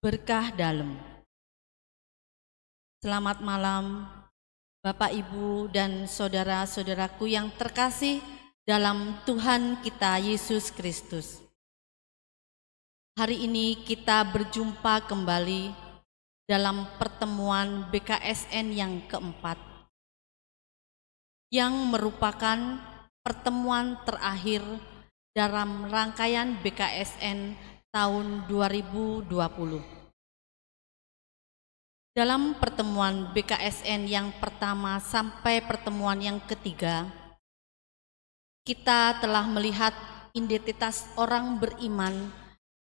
Berkah dalam. Selamat malam Bapak, Ibu, dan saudara-saudaraku yang terkasih dalam Tuhan kita Yesus Kristus. Hari ini kita berjumpa kembali dalam pertemuan BKSN yang keempat, yang merupakan pertemuan terakhir dalam rangkaian BKSN tahun 2020. Dalam pertemuan BKSN yang pertama sampai pertemuan yang ketiga, kita telah melihat identitas orang beriman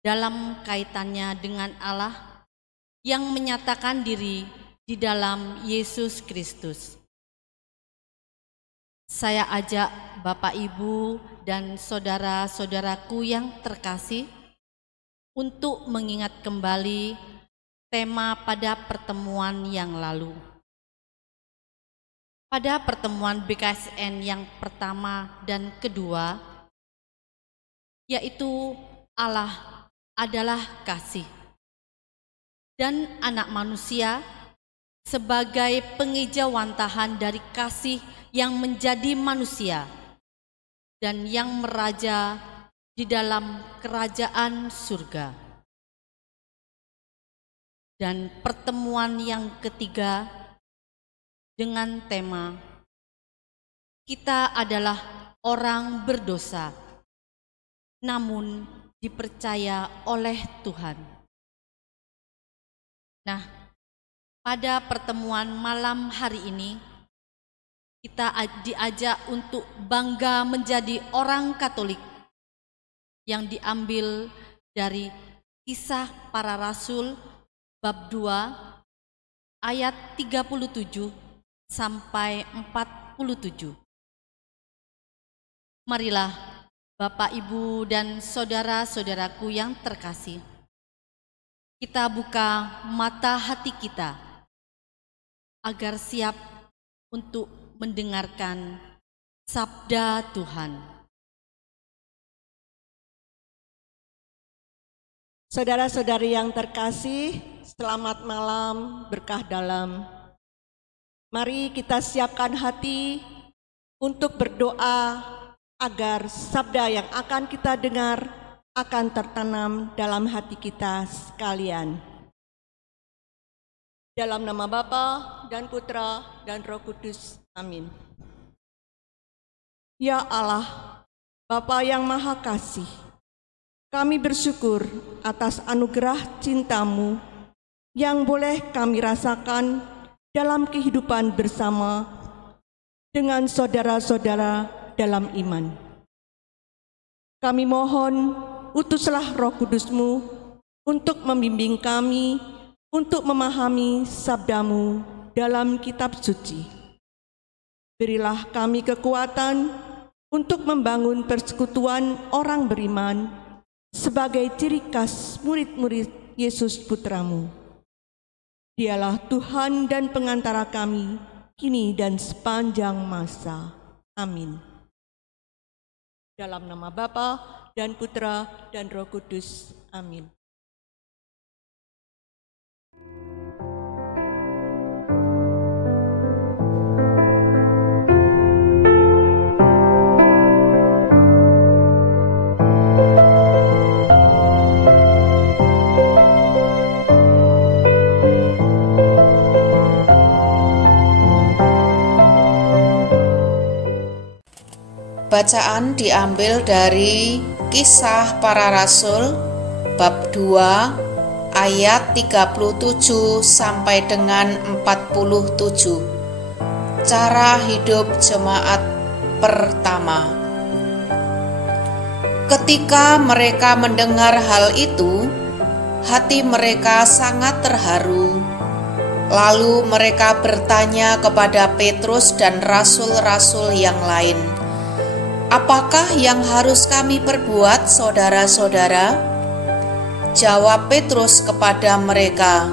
dalam kaitannya dengan Allah yang menyatakan diri di dalam Yesus Kristus. Saya ajak Bapak, Ibu, dan saudara-saudaraku yang terkasih untuk mengingat kembali tema pada pertemuan yang lalu. Pada pertemuan BKSN yang pertama dan kedua, yaitu Allah adalah kasih, dan anak manusia sebagai pengejawantahan dari kasih yang menjadi manusia dan yang meraja di dalam kerajaan surga. Dan pertemuan yang ketiga dengan tema kita adalah orang berdosa, namun dipercaya oleh Tuhan. Nah, pada pertemuan malam hari ini kita diajak untuk bangga menjadi orang Katolik, yang diambil dari Kisah Para Rasul bab 2 ayat 37 sampai 47. Marilah Bapak, Ibu, dan saudara-saudaraku yang terkasih, kita buka mata hati kita agar siap untuk mendengarkan sabda Tuhan. Saudara-saudari yang terkasih, selamat malam, berkah dalam. Mari kita siapkan hati untuk berdoa agar sabda yang akan kita dengar akan tertanam dalam hati kita sekalian. Dalam nama Bapa dan Putra dan Roh Kudus, amin. Ya Allah, Bapa yang Maha Kasih, kami bersyukur atas anugerah cinta-Mu yang boleh kami rasakan dalam kehidupan bersama dengan saudara-saudara dalam iman. Kami mohon, utuslah Roh Kudus-Mu untuk membimbing kami, untuk memahami sabda-Mu dalam kitab suci. Berilah kami kekuatan untuk membangun persekutuan orang beriman sebagai ciri khas murid-murid Yesus Putra-Mu. Dialah Tuhan dan pengantara kami, kini dan sepanjang masa. Amin. Dalam nama Bapa dan Putra dan Roh Kudus. Amin. Bacaan diambil dari Kisah Para Rasul bab 2 ayat 37 sampai dengan 47. Cara hidup jemaat pertama. Ketika mereka mendengar hal itu, hati mereka sangat terharu. Lalu mereka bertanya kepada Petrus dan rasul-rasul yang lain, "Apakah yang harus kami perbuat, saudara-saudara?" Jawab Petrus kepada mereka,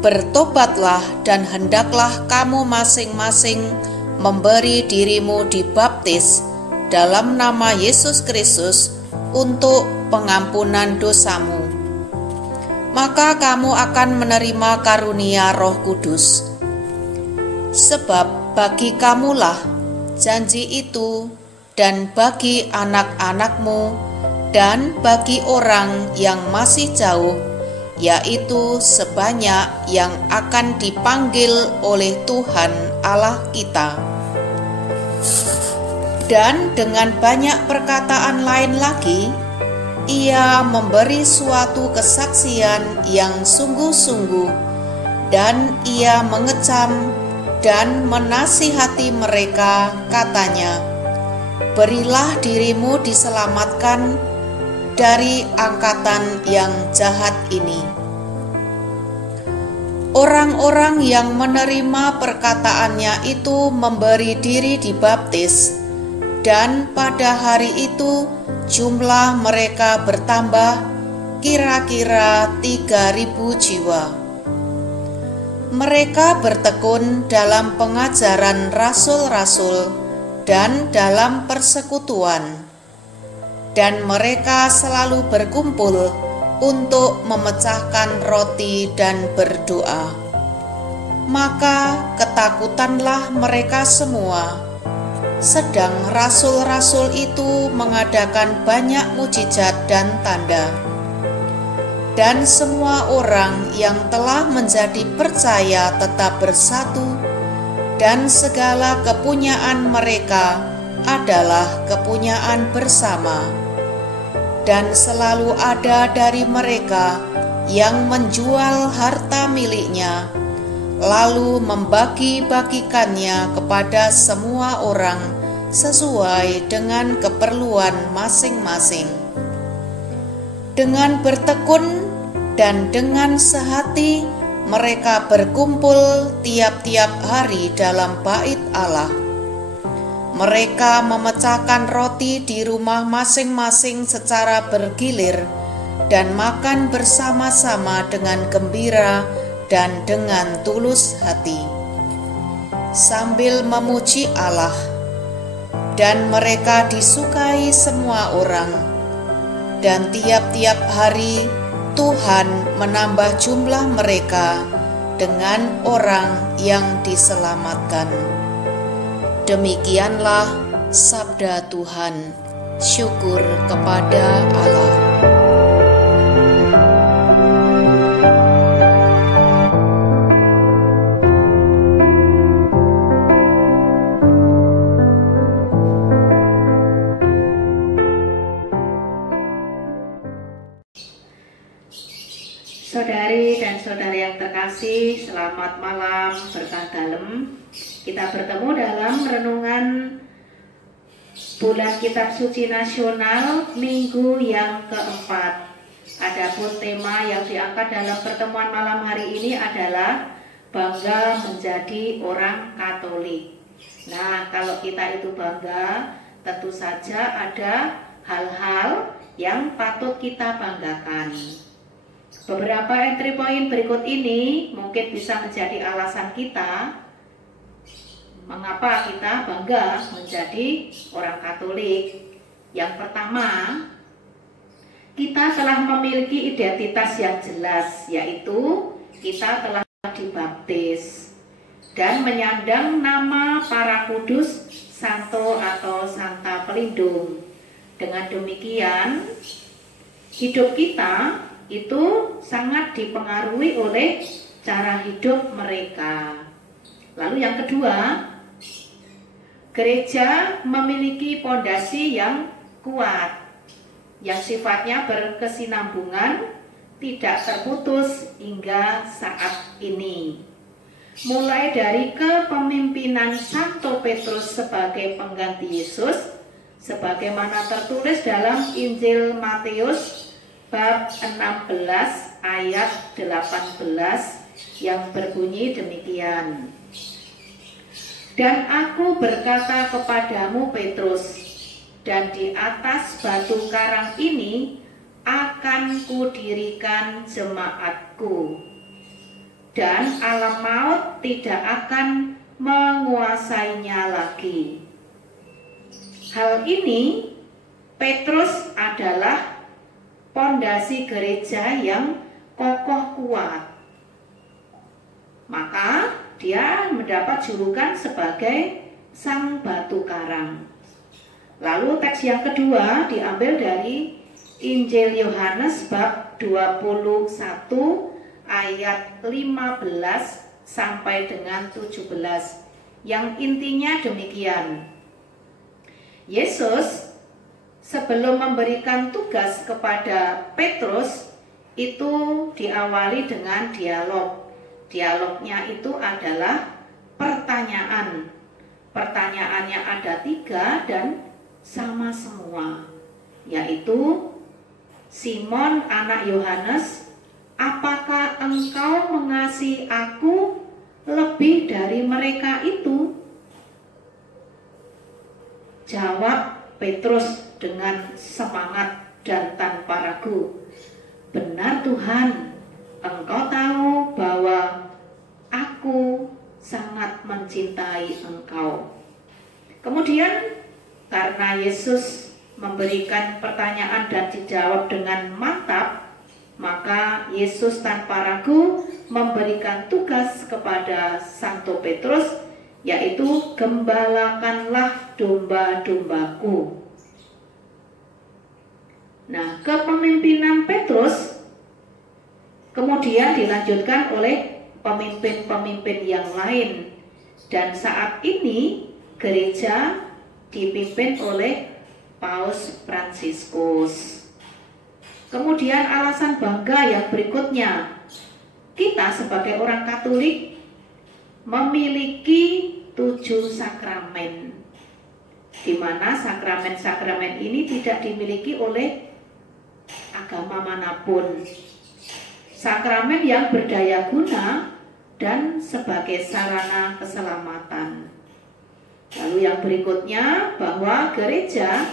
"Bertobatlah dan hendaklah kamu masing-masing memberi dirimu dibaptis dalam nama Yesus Kristus untuk pengampunan dosamu. maka kamu akan menerima karunia Roh Kudus. Sebab bagi kamulah janji itu, dan bagi anak-anakmu, dan bagi orang yang masih jauh, yaitu sebanyak yang akan dipanggil oleh Tuhan Allah kita. Dan dengan banyak perkataan lain lagi, ia memberi suatu kesaksian yang sungguh-sungguh, dan ia mengecam dan menasihati mereka, katanya, "Berilah dirimu diselamatkan dari angkatan yang jahat ini." Orang-orang yang menerima perkataannya itu memberi diri dibaptis, dan pada hari itu jumlah mereka bertambah kira-kira 3.000 jiwa. Mereka bertekun dalam pengajaran rasul-rasul dan dalam persekutuan, dan mereka selalu berkumpul untuk memecahkan roti dan berdoa. Maka ketakutanlah mereka semua, sedang rasul-rasul itu mengadakan banyak mujizat dan tanda. Dan semua orang yang telah menjadi percaya tetap bersatu, dan segala kepunyaan mereka adalah kepunyaan bersama. Dan selalu ada dari mereka yang menjual harta miliknya, lalu membagi-bagikannya kepada semua orang sesuai dengan keperluan masing-masing. Dengan bertekun dan dengan sehati mereka berkumpul tiap-tiap hari dalam bait Allah. Mereka memecahkan roti di rumah masing-masing secara bergilir dan makan bersama-sama dengan gembira dan dengan tulus hati, sambil memuji Allah. Dan mereka disukai semua orang, dan tiap-tiap hari Tuhan menambah jumlah mereka dengan orang yang diselamatkan. Demikianlah sabda Tuhan. Syukur kepada Allah. Saudari dan saudari yang terkasih, selamat malam, berkah dalam. Kita bertemu dalam renungan Bulan Kitab Suci Nasional Minggu yang keempat. Adapun tema yang diangkat dalam pertemuan malam hari ini adalah bangga menjadi orang Katolik. Nah, kalau kita itu bangga, tentu saja ada hal-hal yang patut kita banggakan. Beberapa entry point berikut ini mungkin bisa menjadi alasan kita mengapa kita bangga menjadi orang Katolik. Yang pertama, kita telah memiliki identitas yang jelas, yaitu kita telah dibaptis dan menyandang nama para kudus, santo atau santa pelindung. Dengan demikian, hidup kita itu sangat dipengaruhi oleh cara hidup mereka. Lalu yang kedua, gereja memiliki pondasi yang kuat, yang sifatnya berkesinambungan, tidak terputus hingga saat ini. Mulai dari kepemimpinan Santo Petrus sebagai pengganti Yesus, sebagaimana tertulis dalam Injil Matius bab 16 ayat 18 yang berbunyi demikian. Dan aku berkata kepadamu Petrus, dan di atas batu karang ini akan kudirikan jemaatku, dan alam maut tidak akan menguasainya lagi. Hal ini, Petrus adalah pondasi gereja yang kokoh kuat. Maka dia mendapat julukan sebagai sang batu karang. Lalu teks yang kedua diambil dari Injil Yohanes bab 21 ayat 15 sampai dengan 17 yang intinya demikian. Yesus sebelum memberikan tugas kepada Petrus itu diawali dengan dialog. Dialognya itu adalah pertanyaan. Pertanyaannya ada 3 dan sama semua, yaitu Simon anak Yohanes, apakah engkau mengasihi aku lebih dari mereka itu? Jawab Petrus dengan semangat dan tanpa ragu, benar Tuhan, engkau tahu bahwa aku sangat mencintai engkau. Kemudian karena Yesus memberikan pertanyaan dan dijawab dengan mantap, maka Yesus tanpa ragu memberikan tugas kepada Santo Petrus, yaitu gembalakanlah domba-dombaku. Nah, kepemimpinan Petrus kemudian dilanjutkan oleh pemimpin-pemimpin yang lain, dan saat ini gereja dipimpin oleh Paus Fransiskus. Kemudian alasan bangga yang berikutnya, kita sebagai orang Katolik memiliki 7 sakramen, di mana sakramen-sakramen ini tidak dimiliki oleh agama manapun. Sakramen yang berdaya guna dan sebagai sarana keselamatan. Lalu yang berikutnya, bahwa gereja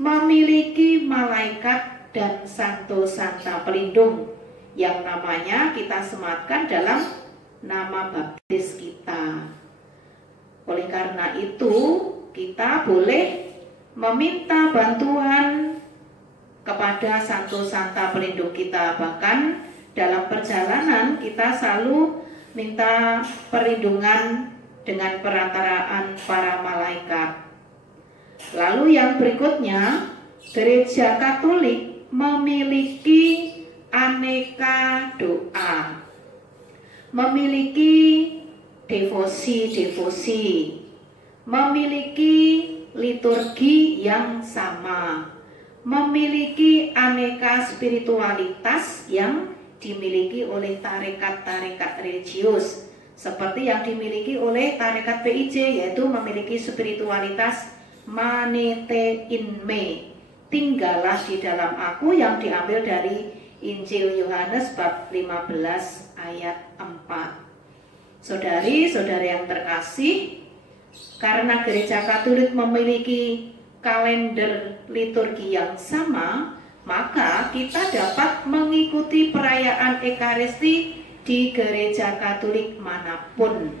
memiliki malaikat dan santo-santa pelindung yang namanya kita sematkan dalam nama baptis kita. Oleh karena itu, kita boleh meminta bantuan kepada santo-santa pelindung kita. Bahkan dalam perjalanan kita selalu minta perlindungan dengan perantaraan para malaikat. Lalu yang berikutnya, gereja Katolik memiliki aneka doa, memiliki devosi-devosi, memiliki liturgi yang sama, memiliki aneka spiritualitas yang dimiliki oleh tarekat-tarekat religius, seperti yang dimiliki oleh tarekat PIJ, yaitu memiliki spiritualitas manete in me, tinggallah di dalam aku, yang diambil dari Injil Yohanes bab 15 ayat 4. Saudari-saudari yang terkasih, karena gereja Katolik memiliki kalender liturgi yang sama, maka kita dapat mengikuti perayaan Ekaristi di gereja Katolik manapun.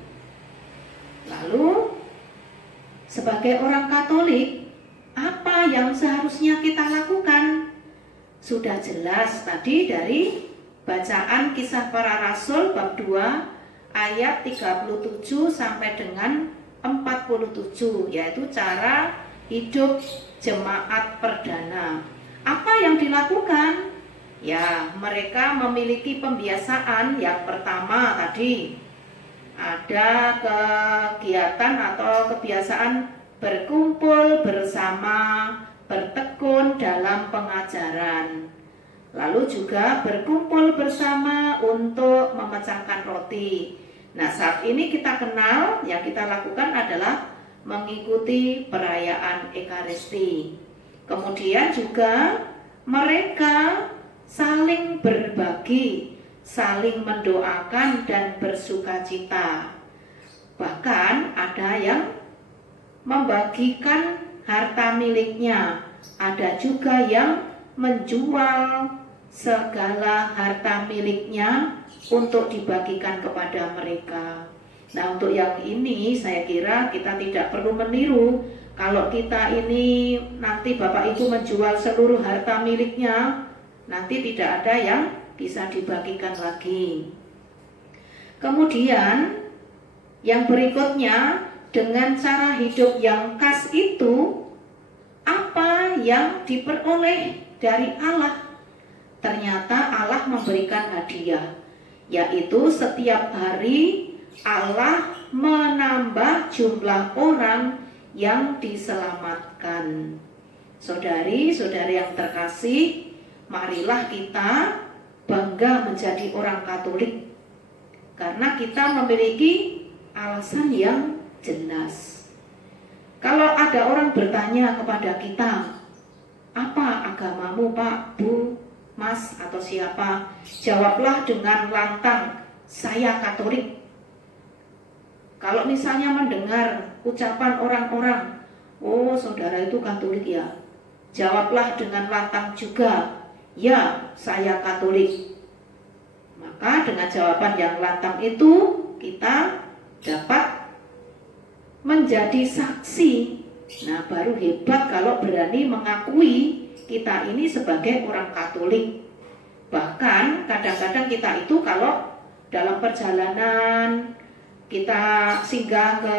Lalu, sebagai orang Katolik, apa yang seharusnya kita lakukan? Sudah jelas tadi dari bacaan Kisah Para Rasul bab 2 ayat 37 sampai dengan 47, yaitu cara hidup jemaat perdana. Apa yang dilakukan? Ya, mereka memiliki pembiasaan. Yang pertama tadi ada kegiatan atau kebiasaan berkumpul bersama, bertekun dalam pengajaran. Lalu juga berkumpul bersama untuk memecahkan roti. Nah, saat ini kita kenal, yang kita lakukan adalah mengikuti perayaan Ekaristi. Kemudian juga mereka saling berbagi, saling mendoakan dan bersukacita. Bahkan ada yang membagikan harta miliknya, ada juga yang menjual segala harta miliknya untuk dibagikan kepada mereka. Nah, untuk yang ini saya kira kita tidak perlu meniru. Kalau kita ini nanti Bapak Ibu menjual seluruh harta miliknya, nanti tidak ada yang bisa dibagikan lagi. Kemudian yang berikutnya, dengan cara hidup yang khas itu, apa yang diperoleh dari Allah? Ternyata Allah memberikan hadiah, yaitu setiap hari Allah menambah jumlah orang yang diselamatkan. Saudari-saudari yang terkasih, marilah kita bangga menjadi orang Katolik, karena kita memiliki alasan yang jelas. Kalau ada orang bertanya kepada kita, apa agamamu Pak, Bu, Mas, atau siapa? Jawablah dengan lantang, saya Katolik. Kalau misalnya mendengar ucapan orang-orang, oh saudara itu Katolik ya, jawablah dengan lantang juga, ya saya Katolik. Maka dengan jawaban yang lantang itu kita dapat menjadi saksi. Nah, baru hebat kalau berani mengakui kita ini sebagai orang Katolik. Bahkan kadang-kadang kita itu kalau dalam perjalanan, kita singgah ke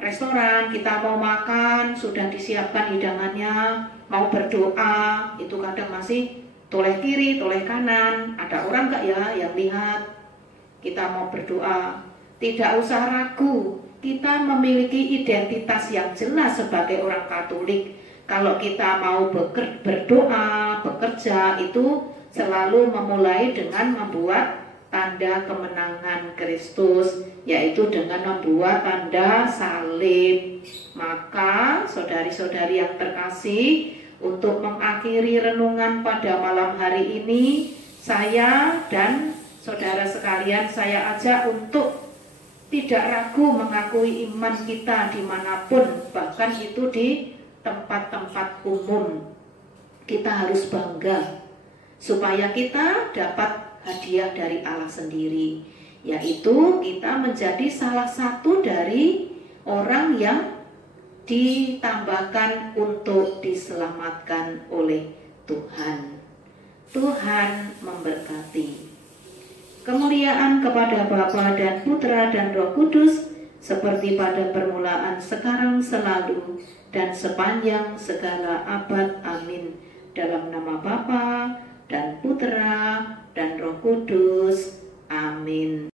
restoran, kita mau makan, sudah disiapkan hidangannya, mau berdoa, itu kadang masih toleh kiri, toleh kanan. Ada orang enggak ya yang lihat kita mau berdoa? Tidak usah ragu, kita memiliki identitas yang jelas sebagai orang Katolik. Kalau kita mau berdoa, bekerja, itu selalu memulai dengan membuat tanda kemenangan Kristus, yaitu dengan membuat tanda salib. Maka saudari-saudari yang terkasih, untuk mengakhiri renungan pada malam hari ini, saya dan saudara sekalian saya ajak untuk tidak ragu mengakui iman kita dimanapun, bahkan itu di tempat-tempat umum. Kita harus bangga supaya kita dapat hadiah dari Allah sendiri, yaitu kita menjadi salah satu dari orang yang ditambahkan untuk diselamatkan oleh Tuhan. Tuhan memberkati. Kemuliaan kepada Bapa dan Putra dan Roh Kudus, seperti pada permulaan, sekarang, selalu, dan sepanjang segala abad. Amin. Dalam nama Bapa dan Putra dan Roh Kudus. Amin.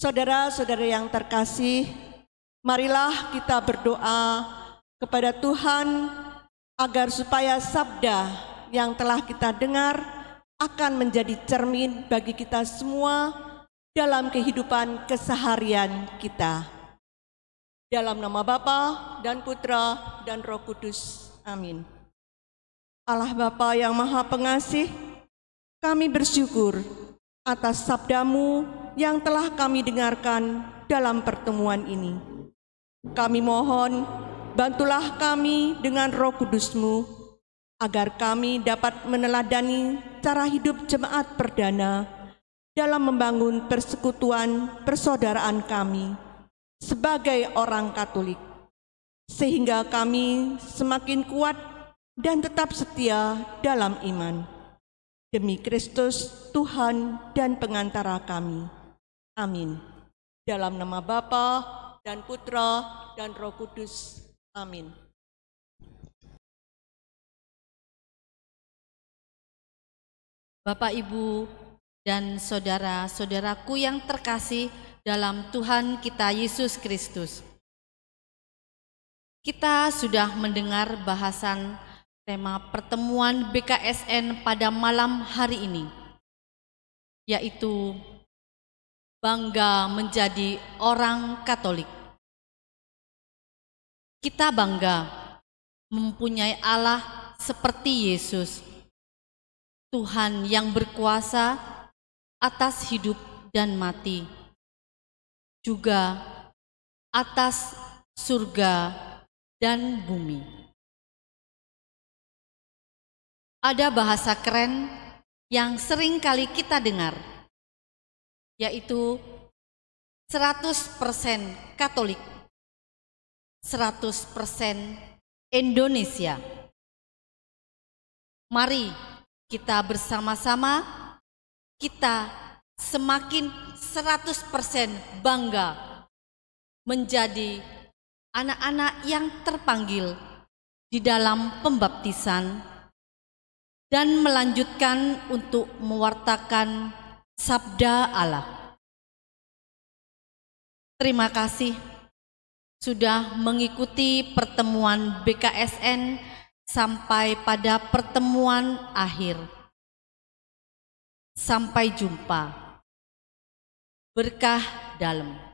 Saudara-saudara yang terkasih, marilah kita berdoa kepada Tuhan agar supaya sabda yang telah kita dengar akan menjadi cermin bagi kita semua dalam kehidupan keseharian kita. Dalam nama Bapa dan Putra dan Roh Kudus. Amin. Allah Bapa yang Maha Pengasih, kami bersyukur atas sabda-Mu yang telah kami dengarkan dalam pertemuan ini. Kami mohon, bantulah kami dengan Roh Kudus-Mu, agar kami dapat meneladani cara hidup jemaat perdana dalam membangun persekutuan persaudaraan kami sebagai orang Katolik, sehingga kami semakin kuat dan tetap setia dalam iman. Demi Kristus, Tuhan dan pengantara kami. Amin. Dalam nama Bapa dan Putra dan Roh Kudus. Amin. Bapak, Ibu, dan saudara-saudaraku yang terkasih dalam Tuhan kita Yesus Kristus. Kita sudah mendengar bahasan tema pertemuan BKSN pada malam hari ini, yaitu bangga menjadi orang Katolik. Kita bangga mempunyai Allah seperti Yesus, Tuhan yang berkuasa atas hidup dan mati, juga atas surga dan bumi. Ada bahasa keren yang sering kali kita dengar, yaitu 100% Katolik, 100% Indonesia. Mari kita bersama-sama, kita semakin 100% bangga menjadi anak-anak yang terpanggil di dalam pembaptisan dan melanjutkan untuk mewartakan sabda Allah. Terima kasih sudah mengikuti pertemuan BKSN sampai pada pertemuan akhir. Sampai jumpa. Berkah dalam.